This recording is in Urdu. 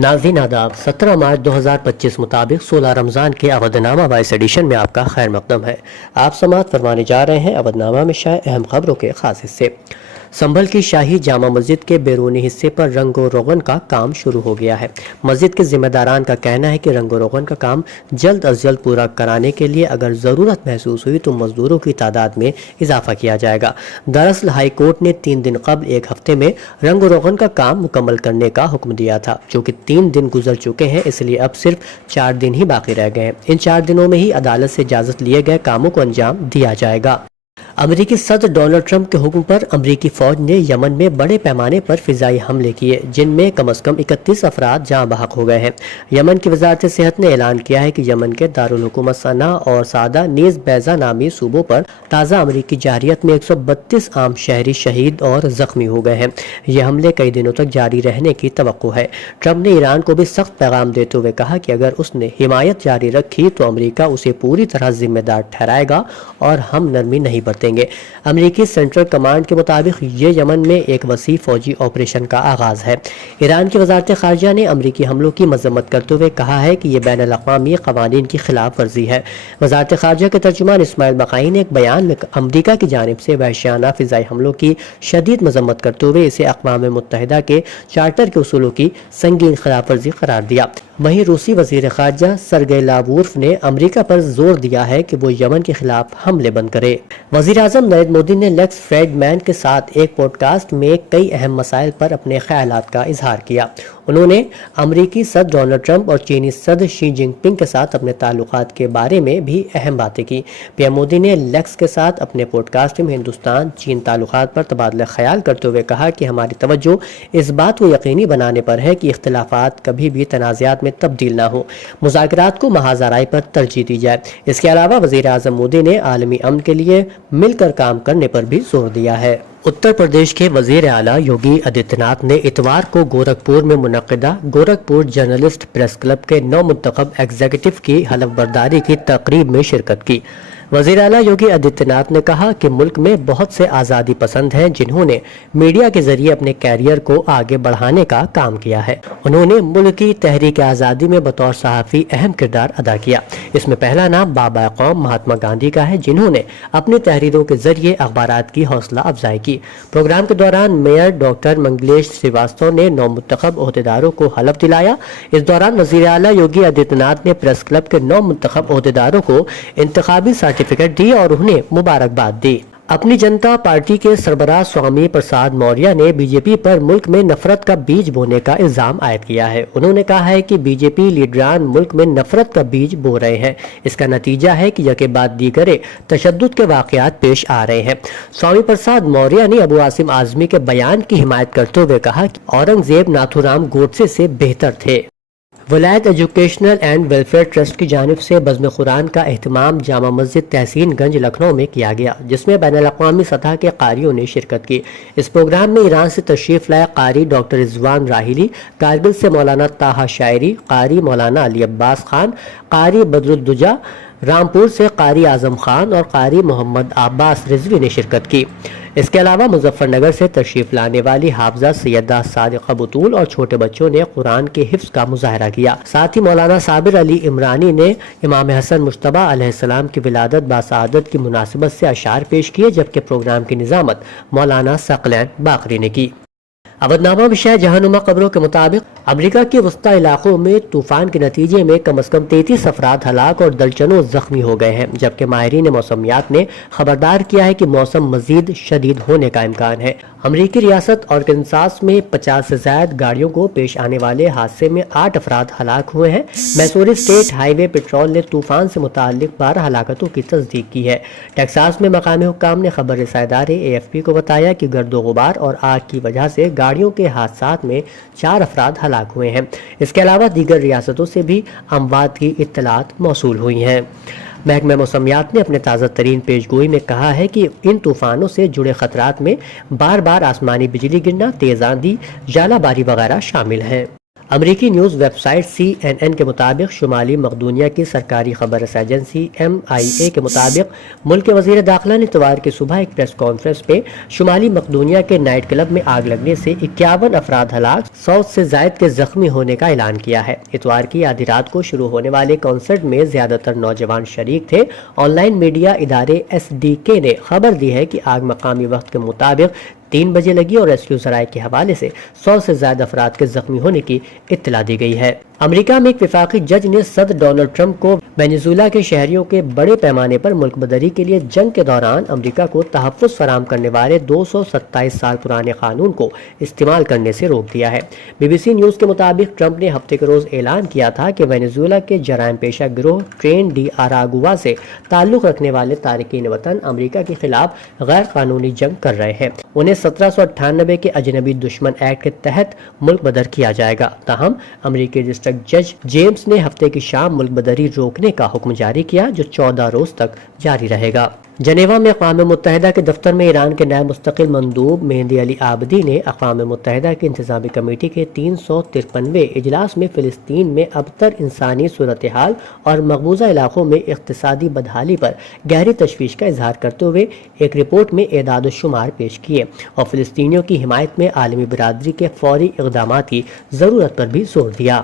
ناظرین آداب، 17 مارچ 2025 مطابق 16 رمضان کے اودنامہ وائس ایڈیشن میں آپ کا خیر مقدم ہے۔ آپ سماعت فرمانے جا رہے ہیں اودنامہ میں شائع اہم خبروں کے خاص حصے۔ سنبھل کی شاہی جامع مسجد کے بیرونی حصے پر رنگ و روغن کا کام شروع ہو گیا ہے۔ مسجد کے ذمہ داران کا کہنا ہے کہ رنگ و روغن کا کام جلد از جلد پورا کرانے کے لیے اگر ضرورت محسوس ہوئی تو مزدوروں کی تعداد میں اضافہ کیا جائے گا۔ دراصل ہائی کورٹ نے 3 دن قبل ایک ہفتے میں رنگ و روغن کا کام مکمل کرنے کا حکم دیا تھا، چونکہ 3 دن گزر چکے ہیں اس لیے اب صرف 4 دن ہی باقی رہ گئے ہیں۔ ان 4 دنوں میں ہی عدالت سے اجازت لیے گئے کاموں کو انجام دیا جائے گا۔ امریکی صدر ڈونلڈ ٹرمپ کے حکم پر امریکی فوج نے یمن میں بڑے پیمانے پر فضائی حملے کیے، جن میں کم از کم 31 افراد جاں بحق ہو گئے ہیں۔ یمن کی وزارت صحت نے اعلان کیا ہے کہ یمن کے دارالحکومت صنعا اور سعدہ نیز بیضا نامی صوبوں پر تازہ امریکی جارحیت میں 132 عام شہری شہید اور زخمی ہو گئے ہیں۔ یہ حملے کئی دنوں تک جاری رہنے کی توقع ہے۔ ٹرمپ نے ایران کو بھی سخت پیغام دیتے ہوئے کہا کہ اگر اس نے حمایت جاری رکھی تو امریکہ اسے پوری طرح ذمہ دار ٹھہرائے گا اور ہم نرمی نہیں برتیں گے۔ امریکی سینٹرل کمانڈ کے مطابق یہ یمن میں ایک وسیع فوجی آپریشن کا آغاز ہے۔ ایران کی وزارت خارجہ نے امریکی حملوں کی مذمت کرتے ہوئے کہا ہے کہ یہ بین الاقوامی قوانین کی خلاف ورزی ہے۔ وزارت خارجہ کے ترجمان اسماعیل بقائی نے ایک بیان میں امریکہ کی جانب سے وحشیانہ فضائی حملوں کی شدید مذمت کرتے ہوئے اسے اقوام متحدہ کے چارٹر کے اصولوں کی سنگین خلاف ورزی قرار دیا۔ وہیں روسی وزیر خارجہ سرگئی لاوروف نے امریکہ پر زور دیا ہے کہ وہ یمن کے خلاف حملے بند کرے۔ وزیر اعظم نریندر مودی نے لیکس فریڈ مین کے ساتھ ایک پوڈ کاسٹ میں کئی اہم مسائل پر اپنے خیالات کا اظہار کیا۔ انہوں نے امریکی صدر ڈونلڈ ٹرمپ اور چینی صدر شی جن پنگ کے ساتھ اپنے تعلقات کے بارے میں بھی اہم باتیں کی۔ پی ایم مودی نے لیکس کے ساتھ اپنے پوڈ کاسٹ میں ہندوستان چین تعلقات پر تبادلہ خیال کرتے ہوئے کہا کہ ہماری توجہ اس بات کو یقینی بنانے پر ہے کہ اختلافات کبھی بھی تنازعات میں تبدیل نہ ہو، مذاکرات کو محض آرائی پر ترجیح دی جائے۔ اس کے علاوہ وزیر اعظم مودی نے عالمی امن کے لیے مل کر کام کرنے پر بھی زور دیا ہے۔ اتر پردیش کے وزیر اعلیٰ یوگی آدتیہ ناتھ نے اتوار کو گورکھپور میں منعقدہ گورکھپور جرنلسٹ پریس کلب کے نو منتخب ایگزیکٹو کی حلف برداری کی تقریب میں شرکت کی۔ وزیر اعلیٰ یوگی آدتیہ ناتھ نے کہا کہ ملک میں بہت سے آزادی پسند ہیں جنہوں نے میڈیا کے ذریعے اپنے کیریئر کو آگے بڑھانے کا کام کیا ہے۔ انہوں نے ملک کی تحریک آزادی میں بطور صحافی اہم کردار ادا کیا۔ اس میں پہلا نام بابا قوم مہاتما گاندھی کا ہے، جنہوں نے اپنی تحریروں کے ذریعے اخبارات کی حوصلہ افزائی کی۔ پروگرام کے دوران میئر ڈاکٹر منگلیش سریواستو نے نو منتخب عہدیداروں کو حلف دلایا۔ اس دوران وزیر اعلیٰ یوگی آدتیہ ناتھ نے پریس کلب کے 9 منتخب عہدیداروں کو انتخابی سرٹیفکیٹ دی اور انہیں مبارکباد دی۔ اپنی جنتا پارٹی کے سربراہ سوامی پرساد موریہ نے بی جے پی پر ملک میں نفرت کا بیج بونے کا الزام عائد کیا ہے۔ انہوں نے کہا ہے کہ بی جے پی لیڈران ملک میں نفرت کا بیج بو رہے ہیں۔ اس کا نتیجہ ہے کہ یکے بعد دیگرے تشدد کے واقعات پیش آ رہے ہیں۔ سوامی پرساد موریہ نے ابو عاصم اعظمی کے بیان کی حمایت کرتے ہوئے کہا کہ اورنگزیب ناتھو رام گوڈسے سے بہتر تھے۔ ولایت ایجوکیشنل اینڈ ویلفیئر ٹرسٹ کی جانب سے بزم قرآن کا اہتمام جامع مسجد تحسین گنج لکھنؤ میں کیا گیا، جس میں بین الاقوامی سطح کے قاریوں نے شرکت کی۔ اس پروگرام میں ایران سے تشریف لائے قاری ڈاکٹر رضوان راحیلی، کارگل سے مولانا طاہا شاعری، قاری مولانا علی عباس خان، قاری بدرالدجا، رامپور سے قاری اعظم خان اور قاری محمد عباس رضوی نے شرکت کی۔ اس کے علاوہ مظفر نگر سے تشریف لانے والی حافظہ سیدہ صادقہ بطول اور چھوٹے بچوں نے قرآن کے حفظ کا مظاہرہ کیا۔ ساتھ ہی مولانا صابر علی عمرانی نے امام حسن مجتبیٰ علیہ السلام کی ولادت باسعادت کی مناسبت سے اشعار پیش کیے، جبکہ پروگرام کی نظامت مولانا ثقلین باقری نے کی۔ اودنامہ میں شائع جہانما خبروں کے مطابق امریکہ کے وسطی علاقوں میں طوفان کے نتیجے میں کم از کم 33 افراد ہلاک اور درجنوں زخمی ہو گئے ہیں، جبکہ ماہرین موسمیات نے خبردار کیا ہے کہ موسم مزید شدید ہونے کا امکان ہے۔ امریکی ریاست آرکنساس میں 50 سے زائد گاڑیوں کو پیش آنے والے حادثے میں 8 افراد ہلاک ہوئے ہیں۔ میسوری اسٹیٹ ہائی وے پیٹرول نے طوفان سے متعلق 12 ہلاکتوں کی تصدیق کی ہے۔ ٹیکساس میں مقامی حکام نے خبر رساں ادارے AFP کو بتایا کہ گرد و غبار اور آگ کی وجہ سے گاڑیوں کے حادثات میں 4 افراد ہلاک ہوئے ہیں۔ اس کے علاوہ دیگر ریاستوں سے بھی اموات کی اطلاعات موصول ہوئی ہیں۔ محکمہ موسمیات نے اپنے تازہ ترین پیش گوئی میں کہا ہے کہ ان طوفانوں سے جڑے خطرات میں بار بار آسمانی بجلی گرنا، تیز آندھی، ژالہ باری وغیرہ شامل ہیں۔ امریکی نیوز ویب سائٹ CNN کے مطابق شمالی مقدونیہ کی سرکاری خبر رساں ایجنسی MIA کے مطابق ملک کے وزیر داخلہ نے اتوار کی صبح ایک پریس کانفرنس پہ شمالی مقدونیہ کے نائٹ کلب میں آگ لگنے سے 51 افراد ہلاک، 100 سے زائد کے زخمی ہونے کا اعلان کیا ہے۔ اتوار کی آدھی رات کو شروع ہونے والے کنسرٹ میں زیادہ تر نوجوان شریک تھے۔ آن لائن میڈیا ادارے SDK نے خبر دی ہے کہ آگ مقامی وقت کے مطابق 3 بجے لگی اور ریسکیو ذرائع کے حوالے سے 100 سے زائد افراد کے زخمی ہونے کی اطلاع دی گئی ہے۔ امریکہ میں ایک وفاقی جج نے صدر ڈونلڈ ٹرمپ کو وینزویلا کے شہریوں کے بڑے پیمانے پر ملک بدری کے لیے جنگ کے دوران امریکہ کو تحفظ فراہم کرنے والے 227 سال پرانے قانون کو استعمال کرنے سے روک دیا ہے۔ BBC نیوز کے مطابق ٹرمپ نے ہفتے کے روز اعلان کیا تھا کہ وینزویلا کے جرائم پیشہ گروہ ٹرین ڈی آراگوا سے تعلق رکھنے والے تارکین وطن امریکہ کے خلاف غیر قانونی جنگ کر رہے ہیں، انہیں 1798 کے اجنبی دشمن ایکٹ کے تحت ملک بدر کیا جائے گا۔ تاہم امریکی ڈسٹرکٹ جج جیمز نے ہفتے کی شام ملک بدری روکنے کا حکم جاری کیا جو 14 روز تک جاری رہے گا۔ جنیوا میں اقوام متحدہ کے دفتر میں ایران کے نائب مستقل مندوب مہدی علی عابدی نے اقوام متحدہ کی انتظامی کمیٹی کے 353ویں اجلاس میں فلسطین میں ابتر انسانی صورتحال اور مقبوضہ علاقوں میں اقتصادی بدحالی پر گہری تشویش کا اظہار کرتے ہوئے ایک رپورٹ میں اعداد و شمار پیش کیے اور فلسطینیوں کی حمایت میں عالمی برادری کے فوری اقدامات کی ضرورت پر بھی زور دیا۔